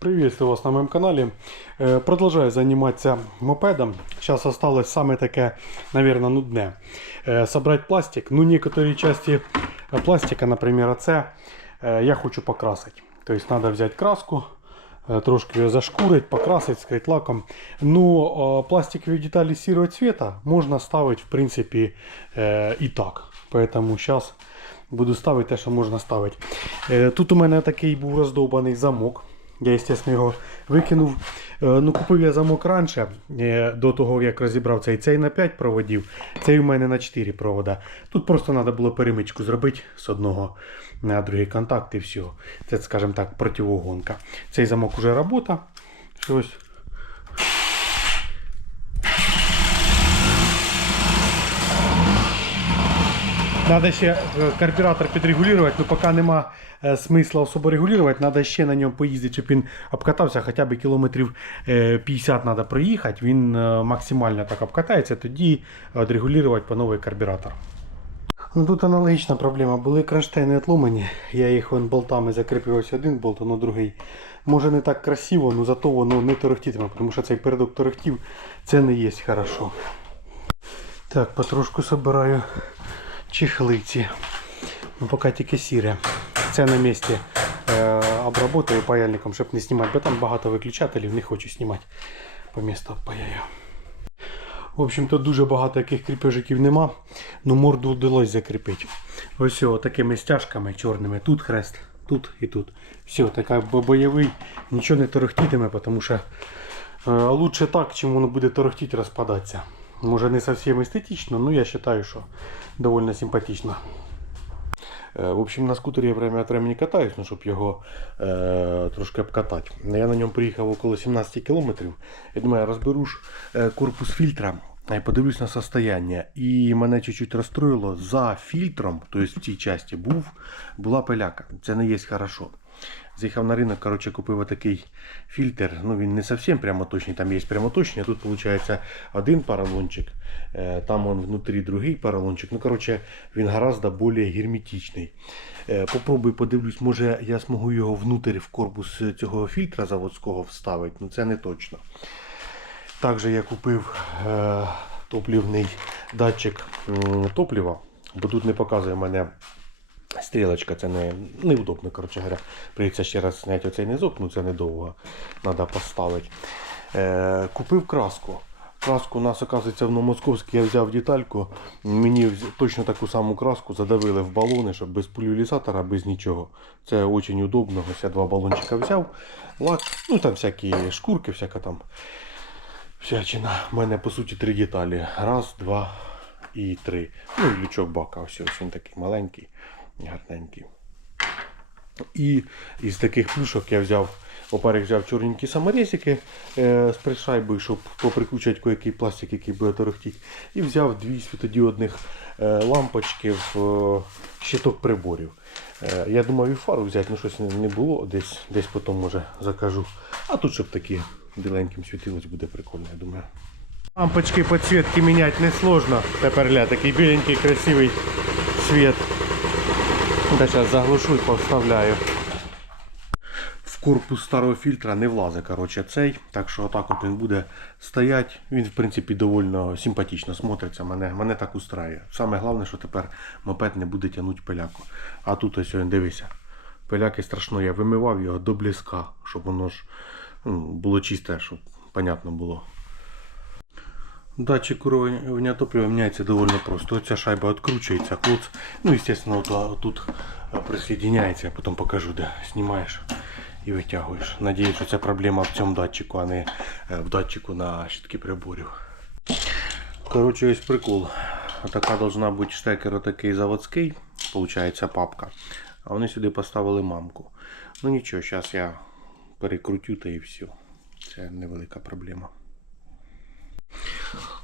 Приветствую вас на моем канале. Э, Продолжаю заниматься мопедом. Сейчас осталось самое такое, наверное, нудное. Э, Собрать пластик. Ну, некоторые части э, пластика, например, э, я хочу покрасить. То есть надо взять краску, трошки ее зашкурить, покрасить, скрыть лаком. Но пластиковые детали серого цвета можно ставить, в принципе, и так. Поэтому сейчас буду ставити те, що можна ставити. Е, Тут у мене такий був роздовбаний замок. Я, звісно, його викинув. Е, Ну, купив я замок раніше, е, до того, як розібрав цей. Цей на 5 проводів, цей у мене на 4 провода. Тут просто треба було перемичку зробити з одного на другий контакт і все. Це, скажімо так, противогонка. Цей замок уже робота. Щось. Надо ще е, карбюратор підрегулювати, але поки нема е, смисла особо регулювати, треба ще на ньому поїздити, щоб він обкатався, хоча б кілометрів е, 50 треба проїхати, він е, максимально так обкатається, тоді відрегулювати по новий карбюратор. Ну тут аналогічна проблема. Були кронштейни отломані, я їх вон болтами закріпив ось один болт, на другий. Може не так красиво, але зато воно не торохтітиме, тому що цей передок торохтів, це не є хорошо. Так, потрошку собираю чехлиці. Ну, поки тільки сіре. Це на місці е, обработаю паяльником, щоб не знімати, бо там багато виключателів, не хочу знімати по місту паяю. В общем-то, дуже багато яких кріпежиків нема, ну морду вдалося закріпити. Ось о, такими стяжками чорними. Тут хрест, тут і тут. Все, така бойовий, нічого не торохтітиме, тому що е, лучше так, чим воно буде торохтіти, розпадатися. Може не зовсім естетично, но я вважаю, що довольно симпатично. Е, В общем, на скутері я время от времени катаюсь, ну, щоб його е, трошки обкатати. Я на ньому приїхав около 17 кілометрів. Я думаю, я розберу ж е, корпус фільтра і подивлюсь на состояние. І мене чуть-чуть розстроїло за фільтром, тобто в цій часті був, була пиляка. Це не є хорошо. Заїхав на ринок, коротше, купив такий фільтр. Ну він не зовсім прямоточний, там є прямоточний, а тут виходить один поролончик, е, там он внутрі другий поролончик. Ну, коротше, він гораздо більш герметичний. Е, Попробую подивлюсь, може я зможу його внутрі в корпус цього фільтра заводського вставити, ну це не точно. Також я купив е, топлівний датчик топлива, бо тут не показує мене стрілочка, це не, неудобно, коротше говоря. Прийдеться ще раз зняти оцей низок, ну це недовго треба поставити. Е, купив краску. Краску у нас, оказується, в Новомосковській я взяв детальку. Мені точно таку саму краску задавили в балони, щоб без пульверизатора, без нічого. Це дуже удобно. Ось я два балончика взяв. Лак, ну там всякі шкурки, всяка там всячина. У мене по суті три деталі. Раз, два і три. Ну і лючок бака. Ось, ось він такий маленький, гарненький. І із таких плюшок я взяв, по-перше, взяв чорненькі саморезики е, з пришайбою, щоб поприкручувати кое-який пластик, який буде торохтіти. І взяв дві світодіодних е, лампочки в е, щиток приборів. Е, я думав і фару взяти, ну щось не було, десь, десь потім може закажу. А тут щоб такі біленьким світилось, буде прикольно, я думаю. Лампочки підсвітки міняти не сложно. Тепер ля, такий біленький красивий світ. Да, зараз заглушу і поставляю. В корпус старого фільтра не влазить коротше, цей, так що отак от він буде стояти. Він, в принципі, доволі симпатично смотриться. Мене, мене так устраює. Саме головне, що тепер мопед не буде тягнути пиляку. А тут ось він, дивися. Пиляки страшно, я вимивав його до бліска, щоб воно ж ну, було чисте, щоб понятно було. Датчик уровня топлива меняется довольно просто. Вот Ця шайба откручивается, клоц. Ну, естественно, вот, вот тут присоединяется. Потом покажу, да, снимаешь и вытягиваешь. Надеюсь, что ця проблема в цьому датчику, а не е, в датчику на щитки приборів. Короче, ось прикол. Така должна бути штекер отакий заводський, получається папка. А вони сюди поставили мамку. Ну нічого, зараз я перекрутю та і все. Це невелика проблема.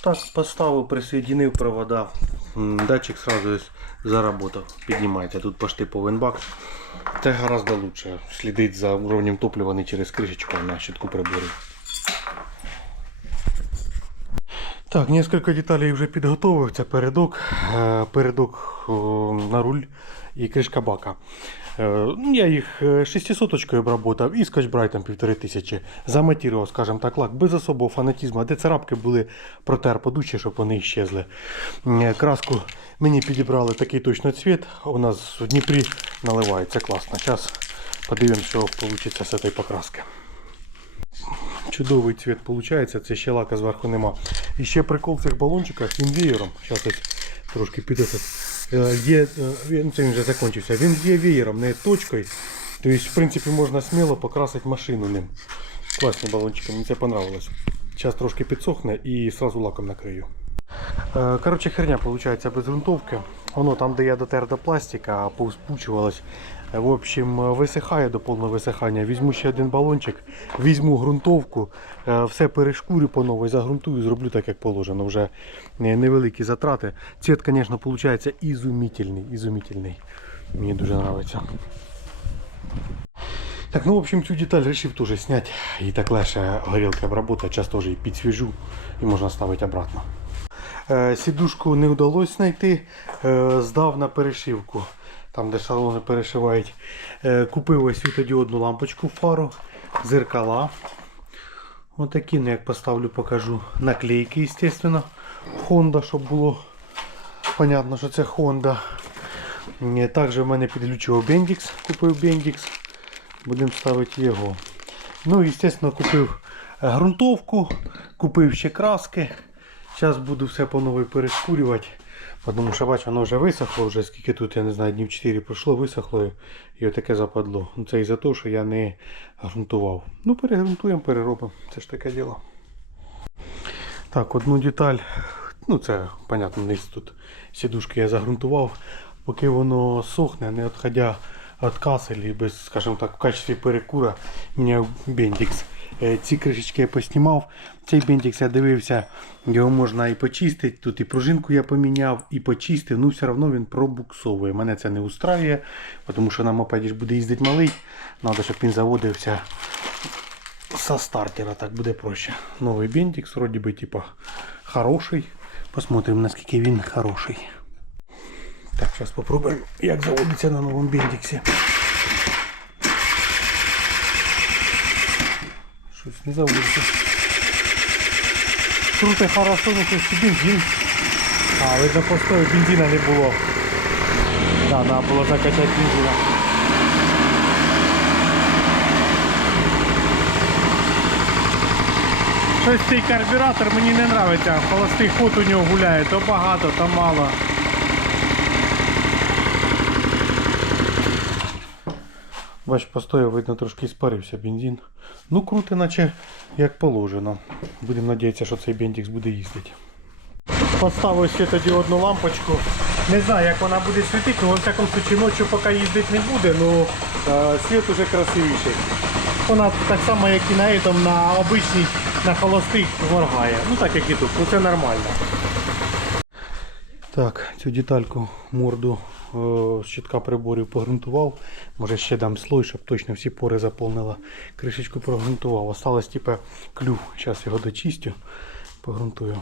Так, поставив, присоединив провода. Датчик сразу ось заработав. Піднімається. Тут пошти повен бак. Це гораздо лучше. Слідить за уровнем топлива не через кришечку, на щитку приборів. Так, несколько деталей вже підготовив. Це передок, е, передок на руль і кришка бака. Е, ну, Я їх 600 обработав і скотчбрайтом 1500. Заматірував, скажімо так, лак без особого фанатізму. Де царапки були протер подучі, щоб вони щезли. Е, Краску мені підібрали такий точно цвіт. У нас в Дніпрі наливається класно. Зараз подивимося, що вийде з цієї покраски. Чудовий цвіт виходить, це ще лака зверху нема. І ще прикол в цих балончиках, він веєром. Зараз трошки під этот. Е, Є, е, він, він вже закінчився. Він є веєром, не точкою. Тобто, в принципі, можна сміло покрасити машину ним. Класні балончики, мені це понравилось. Зараз трошки підсохне і сразу лаком накрию. Короче, херня получается без грунтовки. Воно там, де я дотер до пластика, повспучувалось. В общем, е, висихає до повного висихання. Візьму ще один балончик, візьму грунтовку, е, все перешкурю по новій, загрунтую, зроблю так, як положено. Вже е, невеликі затрати. Цвіт, звісно, виходить ізумітельний. ізумітельний. Мені дуже подобається. Так, ну, в общем, цю деталь решив тоже снять. І так легше горілки обработать. Сейчас тоже і підсвіжу і можна ставити обратно. Сідушку не вдалося знайти. Здав на перешивку. Там, де шалони перешивають. Е, Купив ось світодіодну лампочку фару, зеркала. Отакі, ну як поставлю, покажу. Наклейки, естественно. Honda, щоб було понятно, що це Honda. Е, Також в мене підключив Bendix, купив Bendix. Будемо ставити його. Ну, і, звісно, купив ґрунтовку, купив ще краски. Зараз буду все по новій перешкурювати. Тому що бачу, воно вже висохло, вже скільки тут, я не знаю, днів 4 пройшло, висохло і отаке западло. Ну, Це із-за того, що я не ґрунтував. Ну, перегрунтуємо, переробимо. Це ж таке діло. Так, одну деталь. Ну, це, понятно, низ тут сідушки я загрунтував. Поки воно сохне, не відходя від каселі, без, скажімо так, в качестві перекура, мені бендікс. Е, Ці кришечки я поснімав. Цей бендікс я дивився, його можна і почистити. Тут і пружинку я поміняв, і почистив. Ну, все одно він пробуксовує. Мене це не устраює, тому що на мопеді ж буде їздити малий. Треба, щоб він заводився со стартера, так буде проще. Новий бендікс, вроді би, типа, хороший. Посмотрим, наскільки він хороший. Так, зараз спробуємо, як заводиться на новому бендіксі. Щось не заводиться. Круто, хорошо, ну щось бензин. А, видно, постою бензина не було. Да, треба було закачати бензина. Щось цей карбюратор мені не подобається. Холостий ход у нього гуляє. То багато, то мало. Бач, постояв, видно, трошки спарився бензин. Ну, круто, наче як положено. Будемо сподіватися, що цей бендікс буде їздити. Поставив світодіодну лампочку. Не знаю, як вона буде світити, але в всякому случае ночі поки їздити не буде, ну е, світ уже красивіший. Вона так само, як і на этом, на обичній, на холостих моргає. Ну так як і тут, ну це нормально. Так, цю детальку морду щитка приборів погрунтував. Може ще дам слой, щоб точно всі пори заповнила. Кришечку прогрунтував. Осталось типа клюв. Зараз його дочистю, погрунтую.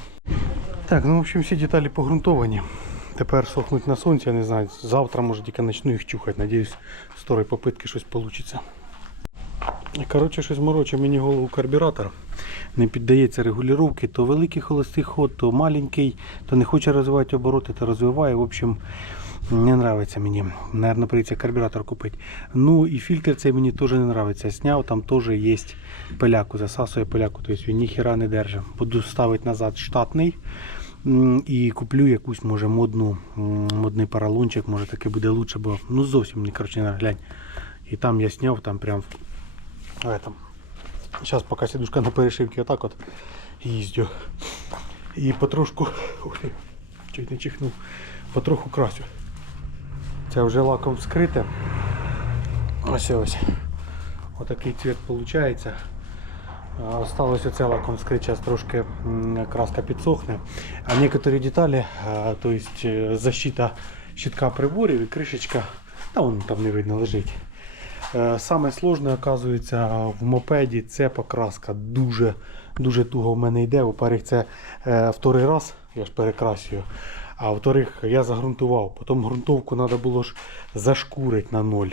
Так, ну в общем всі деталі погрунтовані. Тепер сохнуть на сонці, я не знаю. Завтра може тільки почну їх чухати. Надіюсь, з второї попитки щось вийде. Коротше, щось морочить мені голову карбюратор. Не піддається регулювання, то великий холостий ход, то маленький, то не хоче розвивати обороти, то розвиває. В общем, не подобається мені. Наверно, прийдеться карбюратор купити. Ну і фільтр цей мені теж не подобається. Сняв, там теж є пиляку, засасує пиляку, тобто він ніхіра не держить. Буду ставити назад штатний. І куплю якусь, може, модну, модний поролончик, може таке буде лучше, бо ну зовсім не коротше, не глянь. І там я сняв, там прям в этом. Сейчас пока сидушка на перешивці отак от їздю. І потрошку. Ти, чуть не чихнув. Потроху красю. Це вже лаком вскрите. Ось ось. Отакий цвіт виходить. Осталось оце лаком вскрити, зараз трошки краска підсохне. А некоторі деталі, то есть е, защита щитка приборів і кришечка, та вон там не видно лежить. Е, Саме сложне, оказується, в мопеді це покраска. Дуже дуже туго в мене йде. Во-первых, це е, вторий раз, я ж перекрасюю. А во-вторых, я загрунтував. Потім ґрунтовку треба було ж зашкурити на ноль.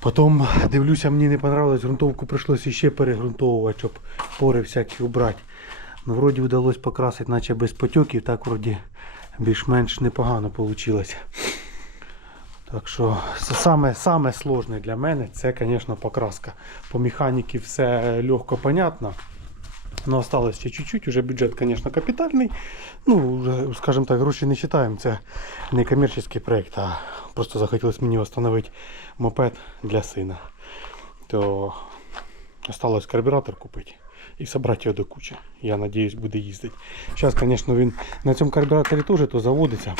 Потім дивлюся, мені не понравилось, ґрунтовку прийшлося ще перегрунтовувати, щоб пори всякі убрати. Ну, вроді вдалося покрасити, наче без потьоків, так вроді більш-менш непогано вийшло. Так що саме, саме сложне для мене це, звісно, покраска. По механіці все легко понятно. Но осталось ще чуть-чуть, уже бюджет, конечно, капітальний. Ну, скажімо так, гроші не вважаємо, це не комерційний проєкт, а просто захотілося мені встановити мопед для сина. То осталось карбюратор купити і собрати його до кучі. Я надіюсь, буде їздити. Зараз, звісно, він на цьому карбюраторі теж то заводиться.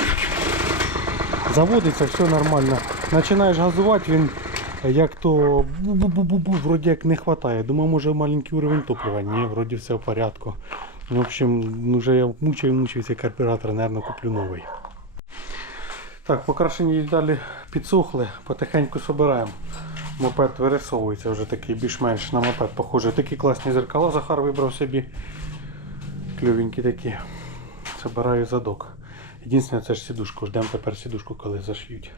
Заводиться, все нормально. Починаєш газувати, він як то бу-бу-бу-бу, вроді як не вистачає. Думаю, може маленький уровень топлива. Ні, вроді все в порядку. Ну, в общем, ну, вже я мучаю, цей карбюратор, наверное, куплю новий. Так, покрашені далі підсохли, потихеньку собираємо. Мопед вирисовується вже такий більш-менш на мопед похожий. Такі класні зеркала Захар вибрав собі. Кльовенькі такі. Собираю задок. Єдине, це ж сідушку. Ждемо тепер сідушку, коли зашиють.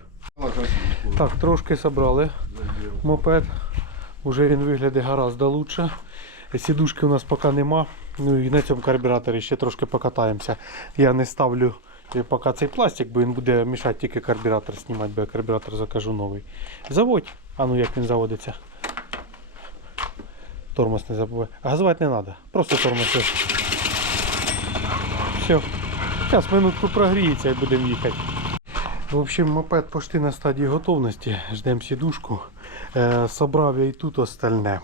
Так, трошки собрали мопед. Уже він виглядає гораздо лучше. Сідушки у нас поки нема. Ну і на цьому карбюраторі ще трошки покатаємося. Я не ставлю е, поки цей пластик, бо він буде мішати тільки карбюратор знімати, бо я карбюратор закажу новий. Заводь. А ну як він заводиться. Тормоз не забувай. Газувати не треба. Просто тормоз. Все. Зараз минутку прогріється і будемо їхати. В общем, мопед почти на стадії готовності. Ждемо сідушку. Е, собрав я і тут остальне.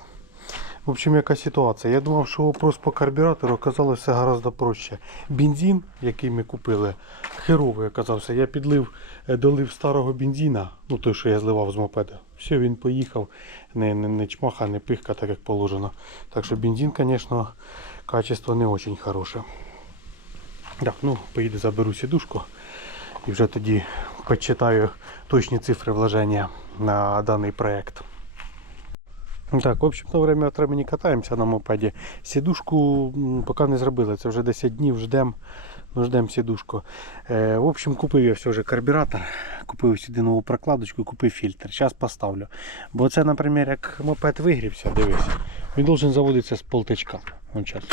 В общем, яка ситуація? Я думав, що вопрос по карбюратору оказалося гораздо проще. Бензин, який ми купили, херовий оказався. Я підлив, е, долив старого бензина, ну той, що я зливав з мопеда. Все, він поїхав, не, не, не чмаха, не пихка, так як положено. Так що бензин, звісно, качество не дуже хороше. Так, ну, поїду заберу сідушку і вже тоді почитаю точні цифри вложення на даний проект. Так, в общем-то, время от времени катаємося на мопеді. Сідушку поки не зробили, це вже 10 днів ждемо. Ну, ждемо сідушку. Е, в общем, купив я все вже карбюратор, купив сюди нову прокладочку, купив фільтр. Зараз поставлю. Бо це, наприклад, як мопед вигрівся, дивись, він должен заводитися з полтичка. Вон час.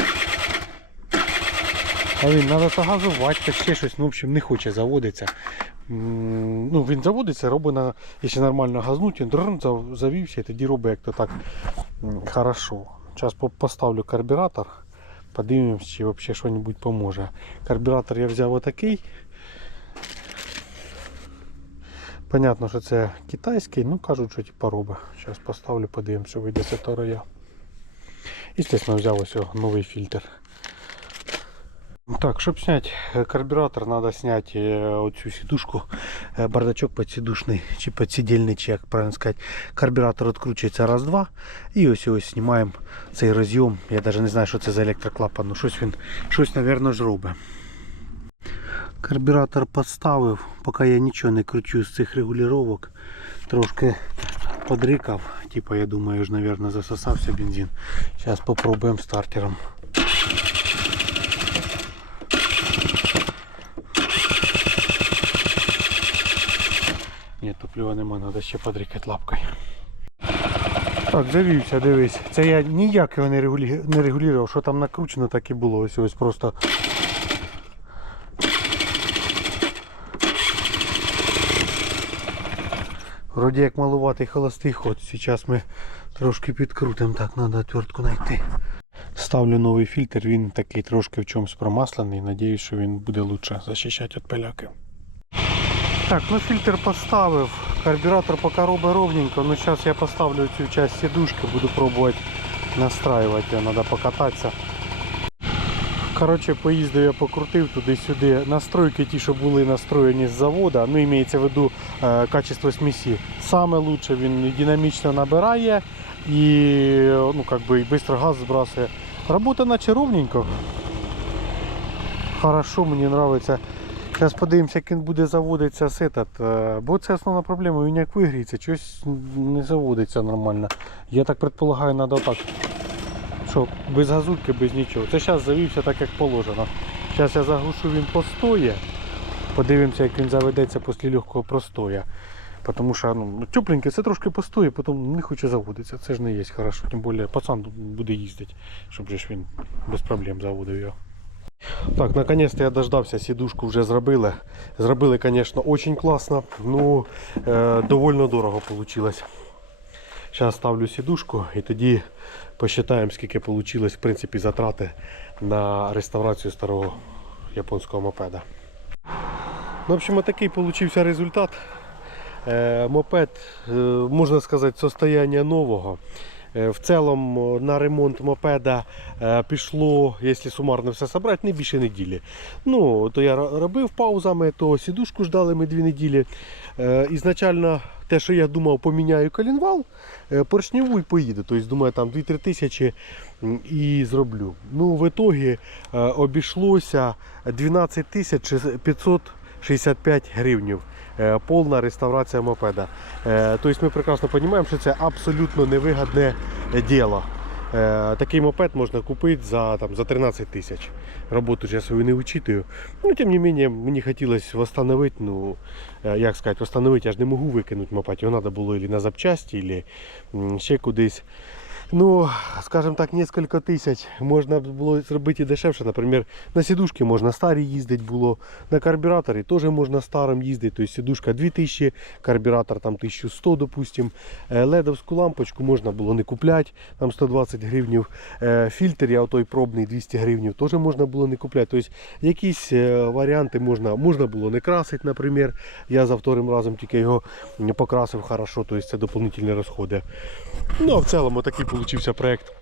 А він треба то газувати, ще щось, ну, в общем, не хоче заводитися. Ну, він заводиться, робить на, якщо нормально газнуть, він завівся і тоді робить як то так хорошо. Зараз поставлю карбюратор, подивимось, чи взагалі щось поможе. Карбюратор я взяв отакий. Понятно, що це китайський, ну кажуть, що типа робить. Зараз поставлю, подивимося, що вийде цього я. І, звісно, взяв ось новий фільтр. Так, щоб зняти е, карбюратор, треба зняти е, оцю сідушку, е, бардачок підсідушний чи підсидільний, чи як правильно сказати. Карбюратор відкручується раз-два. І ось ось знімаємо цей розйом. Я навіть не знаю, що це за електроклапан, ну щось він, щось, мабуть, ж робить. Карбюратор поставив, поки я нічого не кручу з цих регулювань. Трошки подрикав. Типа, я думаю, ж, мабуть, засосався бензин. Зараз спробуємо стартером. Ні, топлива нема, треба ще подрикати лапкою. Так, завівся, дивись. Це я ніяк його не, регулі... не регулював, що там накручено, так і було. Ось ось просто. Вроді як малуватий холостий ход. Зараз ми трошки підкрутимо, так, треба отвертку знайти. Ставлю новий фільтр, він такий трошки в чомусь промаслений. Надіюсь, що він буде лучше захищати від пиляки. Так, ну фільтр поставив. Карбюратор поки робить ровненько. Ну зараз я поставлю цю часть сідушки, буду пробувати настраювати. Його треба покататися. Коротше, поїздив я покрутив туди-сюди. Настройки ті, що були настроєні з заводу, ну імеється в виду е, качество смісі. Саме лучше він динамічно набирає і ну, как би, швидко газ збрасує. Робота наче ровненько. Хорошо, мені подобається. Зараз подивимося, як він буде заводитися этот, е, бо це основна проблема, він як вигріється, щось не заводиться нормально. Я так предполагаю, треба так. Що, без газульки, без нічого. Це зараз завівся так, як положено. Зараз я заглушу, він постоє. Подивимося, як він заведеться після легкого простоя. Тому що ну, тепленьке, це трошки постоє, потім не хоче заводитися. Це ж не є хорошо. Тим більше пацан буде їздити, щоб ж він без проблем заводив його. Так, наконец-то я дождався, сідушку вже зробили. Зробили, звісно, дуже класно, ну е, довольно дорого вийшло. Зараз ставлю сідушку і тоді посчитаємо, скільки вийшло, в принципі, затрати на реставрацію старого японського мопеда. Ну, в общем, такий получився результат. Е, мопед, е, можна сказати, состояння нового. Е, В цілому на ремонт мопеда е, пішло, якщо сумарно все зібрати, не більше неділі. Ну, то я робив паузами, то сідушку ждали ми дві неділі. Е, Ізначально те, що я думав, поміняю колінвал, е, поршневу і поїде. Тобто, думаю, там 2-3 тисячі і зроблю. Ну, в ітогі е, обійшлося 12 тисяч 565 гривнів. Е, Повна реставрація мопеда. Е, Тобто ми прекрасно розуміємо, що це абсолютно невигідне е, діло. Е, Такий мопед можна купити за, там, за 13 тисяч. Роботу я свою не вичитую. Ну, тим не менше, мені хотілося встановити, ну, як сказати, встановити, я ж не можу викинути мопед. Його треба було і на запчасті, або ще кудись. Ну, скажем так, несколько тисяч можна було зробити дешевше. Наприклад, на сідушки можна старі їздити було, на карбюраторі теж можна старим їздити. Тобто сідушка 2000, карбюратор там 1100, допустим. Е, Ледовську лампочку можна було не купляти, там 120 гривнів. Е, Фільтр, я той пробний 200 гривнів, теж можна було не купляти. Тобто якісь е, варіанти можна, можна було не красити, наприклад. Я за вторим разом тільки його покрасив хорошо, тобто це дополнительні розходи. Ну, а в цілому такий получився проект.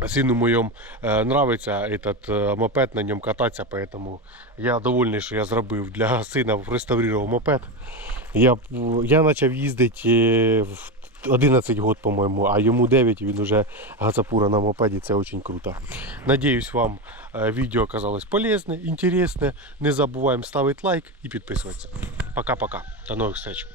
Сыну моєму е, нравиться этот е, мопед, на ньому кататися, поэтому я довольний, що я зробив для сина, реставрував мопед. Я, б- я почав їздити е, в 11 год, по-моєму, а йому 9, і він вже гацапура на мопеді, це дуже круто. Надіюсь, вам е, відео оказалось полезне, інтересне. Не забуваємо ставити лайк і підписуватися. Пока-пока. До нових встреч.